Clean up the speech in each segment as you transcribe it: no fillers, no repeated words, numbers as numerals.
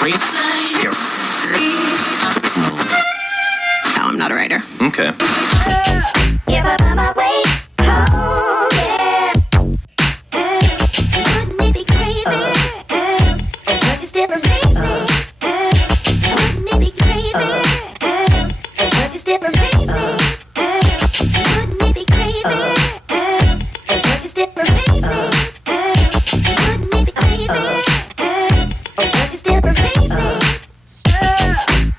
No, I'm not a writer. Okay. If I find my way home, yeah. Wouldn't it be crazy? Or would you still amaze me? Wouldn't it be crazy? Or would you still amaze me? Wouldn't it be crazy? Or would you still amaze me? Wouldn't it be crazy? Or would you still amaze me?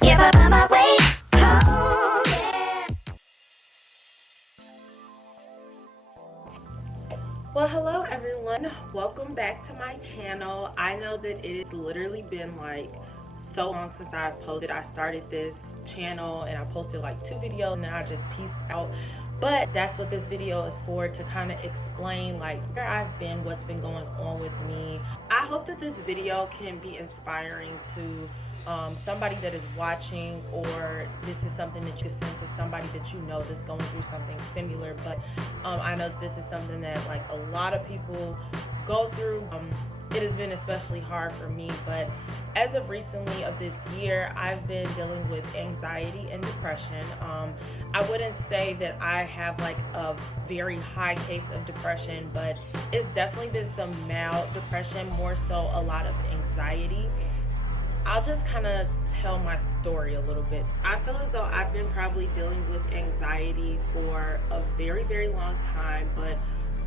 If I find my way home, yeah. Well, hello everyone, welcome back to my channel. I know that it's literally been like so long since I've posted. I started this channel and I posted like 2 videos and then I just peaced out, but that's what this video is for, to kind of explain like where I've been, what's been going on with me. I hope that this video can be inspiring to somebody that is watching, or this is something that you can send to somebody that you know that's going through something similar. But I know this is something that like a lot of people go through. It has been especially hard for me, but as of recently of this year, I've been dealing with anxiety and depression. I wouldn't say that I have like a very high case of depression, but it's definitely been some mild depression, more so a lot of anxiety. I'll just kind of tell my story a little bit. I feel as though I've been probably dealing with anxiety for a very, very long time, but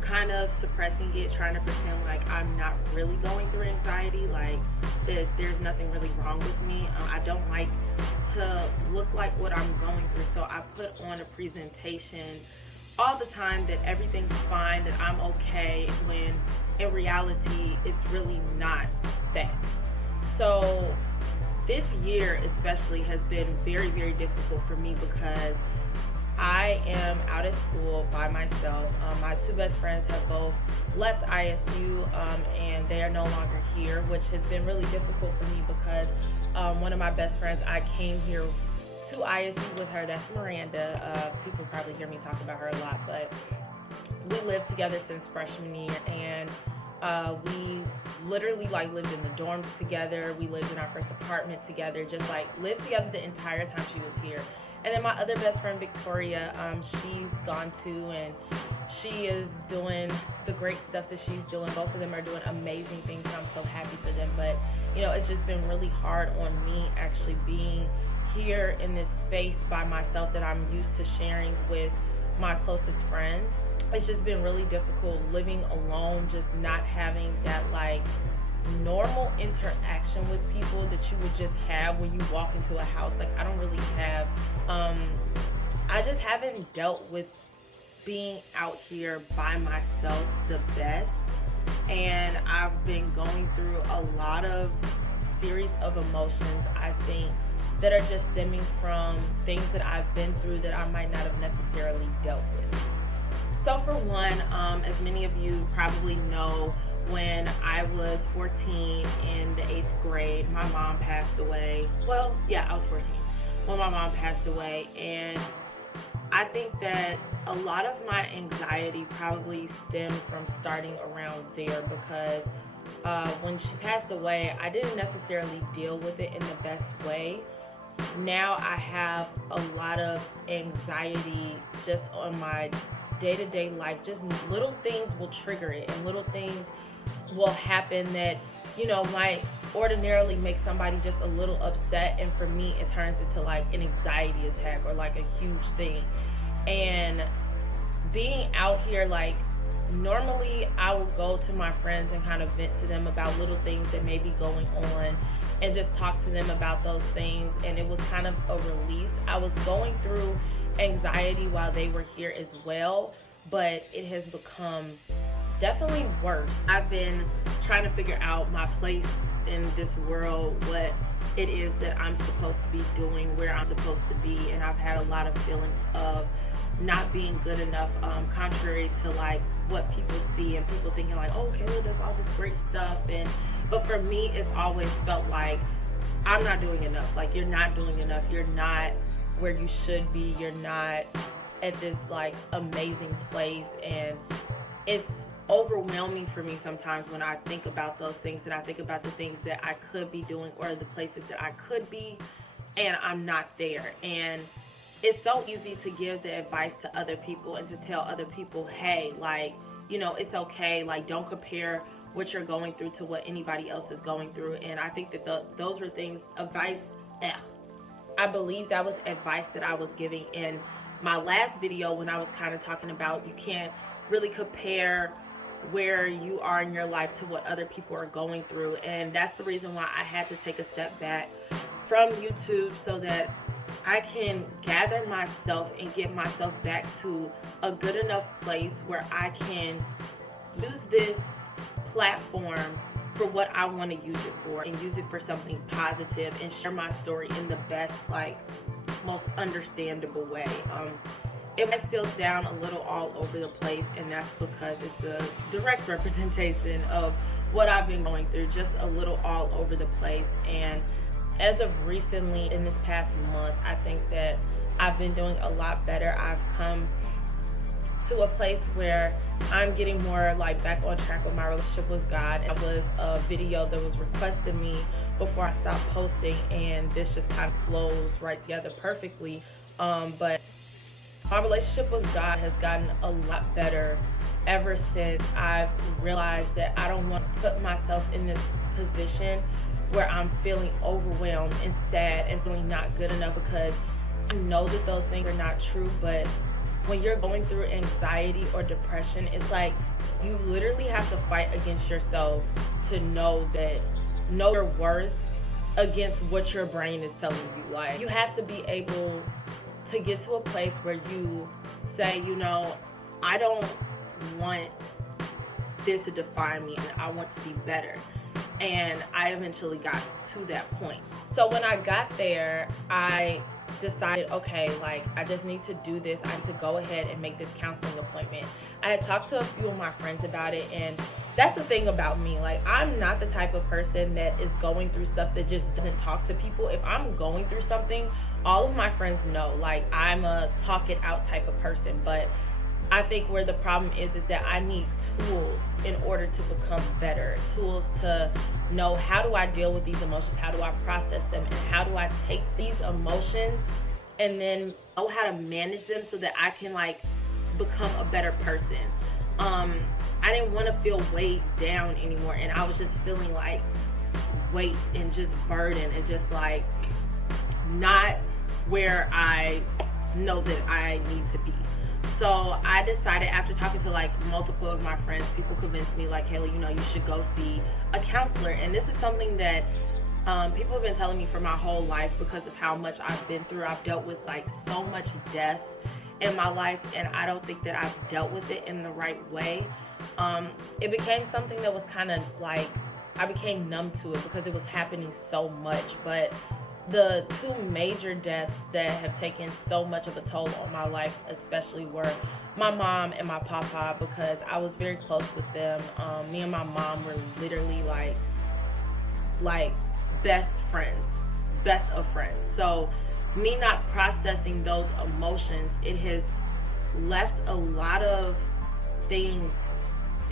kind of suppressing it, trying to pretend like I'm not really going through anxiety, like that there's nothing really wrong with me. I don't like to look like what I'm going through, so I put on a presentation all the time that everything's fine, that I'm okay, when in reality it's really not that. So this year especially has been very, very difficult for me because I am out of school by myself. My 2 best friends have both left ISU and they are no longer here, which has been really difficult for me because one of my best friends, I came here to ISU with her, that's Miranda. People probably hear me talk about her a lot, but we lived together since freshman year, and we literally like lived in the dorms together. We lived in our first apartment together, just like lived together the entire time she was here. And then my other best friend, Victoria, she's gone too, and she is doing the great stuff that she's doing. Both of them are doing amazing things, and I'm so happy for them. But you know, it's just been really hard on me actually being here in this space by myself that I'm used to sharing with my closest friends. It's just been really difficult living alone, just not having that like normal interaction with people that you would just have when you walk into a house. Like I don't really have, I just haven't dealt with being out here by myself the best. And I've been going through a lot of series of emotions, I think, that are just stemming from things that I've been through that I might not have necessarily dealt with. So for one, as many of you probably know, when I was 14 in the 8th grade, my mom passed away. Well, yeah, I was 14 when my mom passed away, and I think that a lot of my anxiety probably stemmed from starting around there because when she passed away, I didn't necessarily deal with it in the best way. Now I have a lot of anxiety just on my day-to-day life. Just little things will trigger it, and little things will happen that, you know, might ordinarily make somebody just a little upset, and for me it turns into like an anxiety attack or like a huge thing. And being out here, like normally I would go to my friends and kind of vent to them about little things that may be going on and just talk to them about those things, and it was kind of a release. I was going through anxiety while they were here as well, but it has become definitely worse. I've been trying to figure out my place in this world, what it is that I'm supposed to be doing, where I'm supposed to be, and I've had a lot of feelings of not being good enough, contrary to like what people see and people thinking like, oh, Kayla does all this great stuff, but for me it's always felt like I'm not doing enough. Like, you're not doing enough, you're not where you should be, you're not at this like amazing place. And it's overwhelming for me sometimes when I think about those things, and I think about the things that I could be doing or the places that I could be, and I'm not there. And it's so easy to give the advice to other people and to tell other people, hey, like, you know, it's okay, like, don't compare what you're going through to what anybody else is going through. And I think that those were things, advice, I believe that was advice that I was giving in my last video when I was kind of talking about you can't really compare where you are in your life to what other people are going through. And that's the reason why I had to take a step back from YouTube, so that I can gather myself and get myself back to a good enough place where I can use this platform for what I want to use it for, and use it for something positive, and share my story in the best, like, most understandable way. It might still sound a little all over the place, and that's because it's a direct representation of what I've been going through, just a little all over the place. And as of recently, in this past month, I think that I've been doing a lot better. I've come to a place where I'm getting more like back on track with my relationship with God. It was a video that was requested me before I stopped posting, and this just kind of flows right together perfectly. But my relationship with God has gotten a lot better ever since I've realized that I don't want to put myself in this position where I'm feeling overwhelmed and sad and feeling not good enough, because I know that those things are not true. But when you're going through anxiety or depression, it's like you literally have to fight against yourself to know your worth against what your brain is telling you. Like, you have to be able to get to a place where you say, you know, I don't want this to define me, and I want to be better. And I eventually got to that point. So when I got there, I decided, okay, like, I just need to do this. I need to go ahead and make this counseling appointment. I had talked to a few of my friends about it, and that's the thing about me. Like, I'm not the type of person that is going through stuff that just doesn't talk to people. If I'm going through something, all of my friends know, like, I'm a talk it out type of person. But I think where the problem is that I need tools in order to become better. Tools to know, how do I deal with these emotions? How do I process them? And how do I take these emotions and then know how to manage them so that I can, like, become a better person. I didn't want to feel weighed down anymore, and I was just feeling like weight and just burden and just like not where I know that I need to be. So I decided, after talking to like multiple of my friends, people convinced me, like, Haley, you know, you should go see a counselor. And this is something that people have been telling me for my whole life, because of how much I've been through. I've dealt with like so much death in my life, and I don't think that I've dealt with it in the right way. It became something that was kind of like, I became numb to it because it was happening so much. But the two major deaths that have taken so much of a toll on my life especially were my mom and my papa, because I was very close with them. Me and my mom were literally like best friends, best of friends. So me not processing those emotions, it has left a lot of things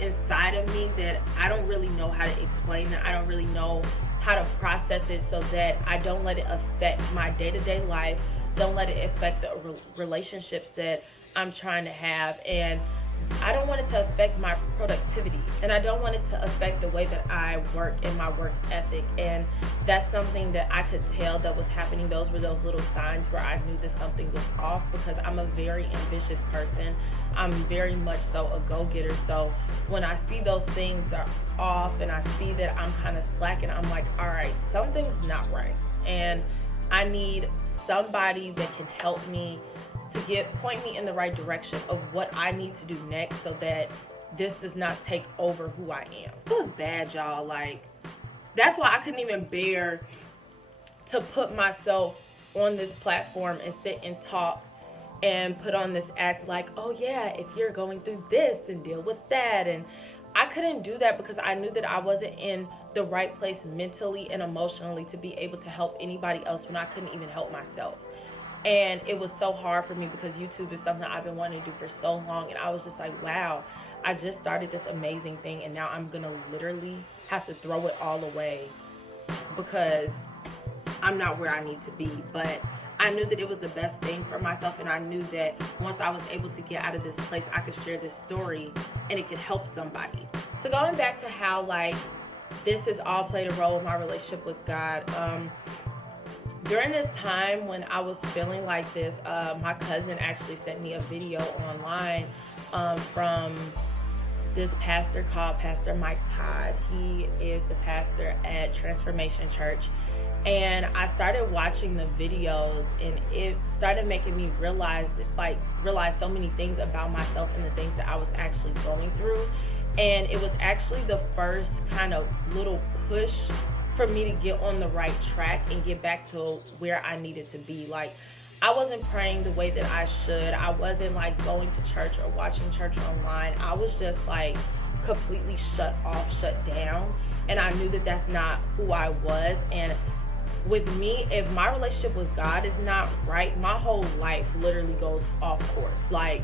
inside of me that I don't really know how to explain it. I don't really know how to process it so that I don't let it affect my day-to-day life, don't let it affect the relationships that I'm trying to have, and I don't want it to affect my productivity, and I don't want it to affect the way that I work and my work ethic. And that's something that I could tell that was happening. Those were those little signs where I knew that something was off, because I'm a very ambitious person. I'm very much so a go-getter. So when I see those things are off and I see that I'm kind of slacking, I'm like, all right, something's not right, and I need somebody that can help me to point me in the right direction of what I need to do next, so that this does not take over who I am. It was bad, y'all. Like, that's why I couldn't even bear to put myself on this platform and sit and talk and put on this act like, oh yeah, if you're going through this, then deal with that. And I couldn't do that because I knew that I wasn't in the right place mentally and emotionally to be able to help anybody else when I couldn't even help myself. And it was so hard for me because YouTube is something I've been wanting to do for so long. And I was just like, wow, I just started this amazing thing, and now I'm gonna literally have to throw it all away because I'm not where I need to be. But I knew that it was the best thing for myself, and I knew that once I was able to get out of this place, I could share this story and it could help somebody. So going back to how like this has all played a role in my relationship with God. During this time when I was feeling like this, my cousin actually sent me a video online from this pastor called Pastor Mike Todd. He is the pastor at Transformation Church. And I started watching the videos, and it started making me realize so many things about myself and the things that I was actually going through. And it was actually the first kind of little push for me to get on the right track and get back to where I needed to be. Like, I wasn't praying the way that I should. I wasn't like going to church or watching church online. I was just like completely shut off, shut down. And I knew that that's not who I was. And with me, if my relationship with God is not right, my whole life literally goes off course. Like,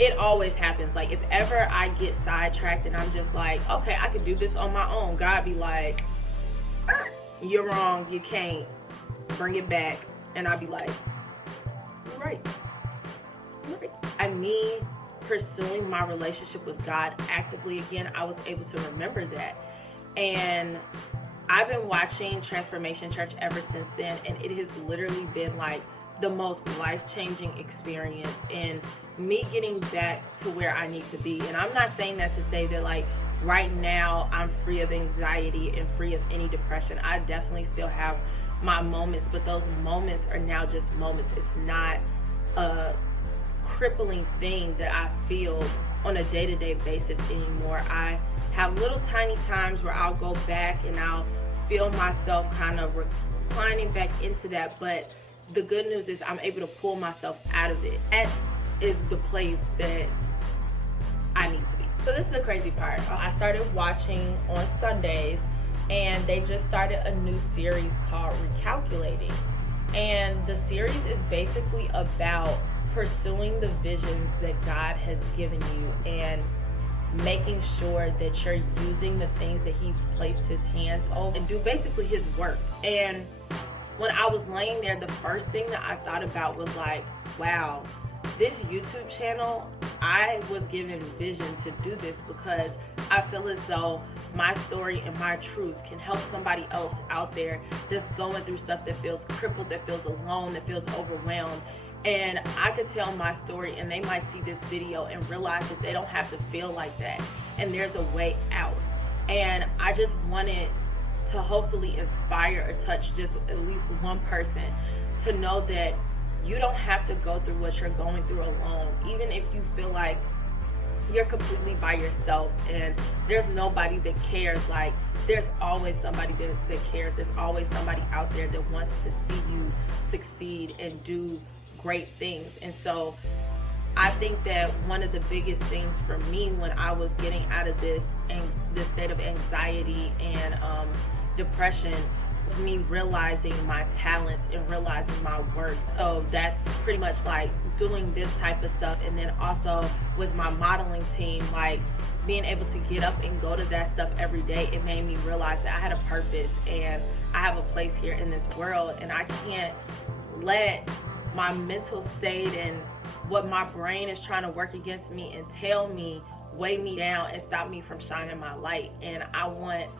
it always happens. Like, if ever I get sidetracked and I'm just like, okay, I can do this on my own, God be like, you're wrong, you can't, bring it back. And I'll be like, you're right. Me pursuing my relationship with God actively again, I was able to remember that. And I've been watching Transformation Church ever since then, and it has literally been like the most life-changing experience in me getting back to where I need to be. And I'm not saying that to say that like right now I'm free of anxiety and free of any depression. I definitely still have my moments, but those moments are now just moments. It's not a crippling thing that I feel on a day-to-day basis anymore. I have little tiny times where I'll go back and I'll feel myself kind of reclining back into that, but the good news is I'm able to pull myself out of it. That is the place that I need to be. So this is the crazy part. I started watching on Sundays, and they just started a new series called Recalculating. And the series is basically about pursuing the visions that God has given you and making sure that you're using the things that he's placed his hands on and do basically his work. And when I was laying there, the first thing that I thought about was like, wow, this YouTube channel, I was given vision to do this because I feel as though my story and my truth can help somebody else out there that's going through stuff, that feels crippled, that feels alone, that feels overwhelmed. And I could tell my story, and they might see this video and realize that they don't have to feel like that, and there's a way out. And I just wanted to hopefully inspire or touch just at least one person to know that you don't have to go through what you're going through alone. Even if you feel like you're completely by yourself and there's nobody that cares, like there's always somebody that cares. There's always somebody out there that wants to see you succeed and do great things. And so I think that one of the biggest things for me when I was getting out of this state of anxiety and depression was me realizing my talents and realizing my worth. So that's pretty much like doing this type of stuff. And then also with my modeling team, like being able to get up and go to that stuff every day, it made me realize that I had a purpose and I have a place here in this world, and I can't let my mental state and what my brain is trying to work against me and tell me, weigh me down and stop me from shining my light. And I want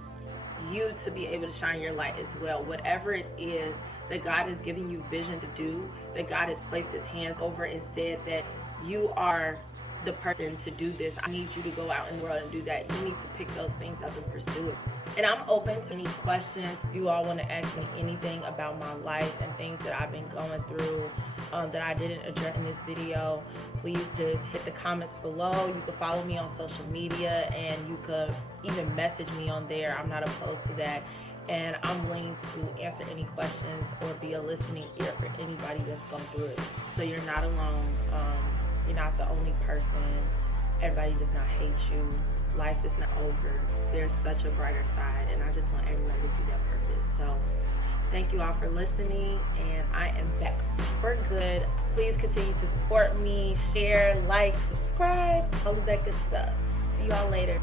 you to be able to shine your light as well. Whatever it is that God has given you vision to do, that God has placed his hands over and said that you are the person to do this, I need you to go out in the world and do that. You need to pick those things up and pursue it. And I'm open to any questions. If you all want to ask me anything about my life and things that I've been going through that I didn't address in this video, please just hit the comments below. You can follow me on social media, and you could even message me on there. I'm not opposed to that. And I'm willing to answer any questions or be a listening ear for anybody that's gone through it. So you're not alone. You're not the only person. Everybody does not hate you. Life is not over. There's such a brighter side, and I just want everybody to see that purpose. So thank you all for listening, and I am back. for good. Please continue to support me, share, like, subscribe, all of that good stuff. See you all later.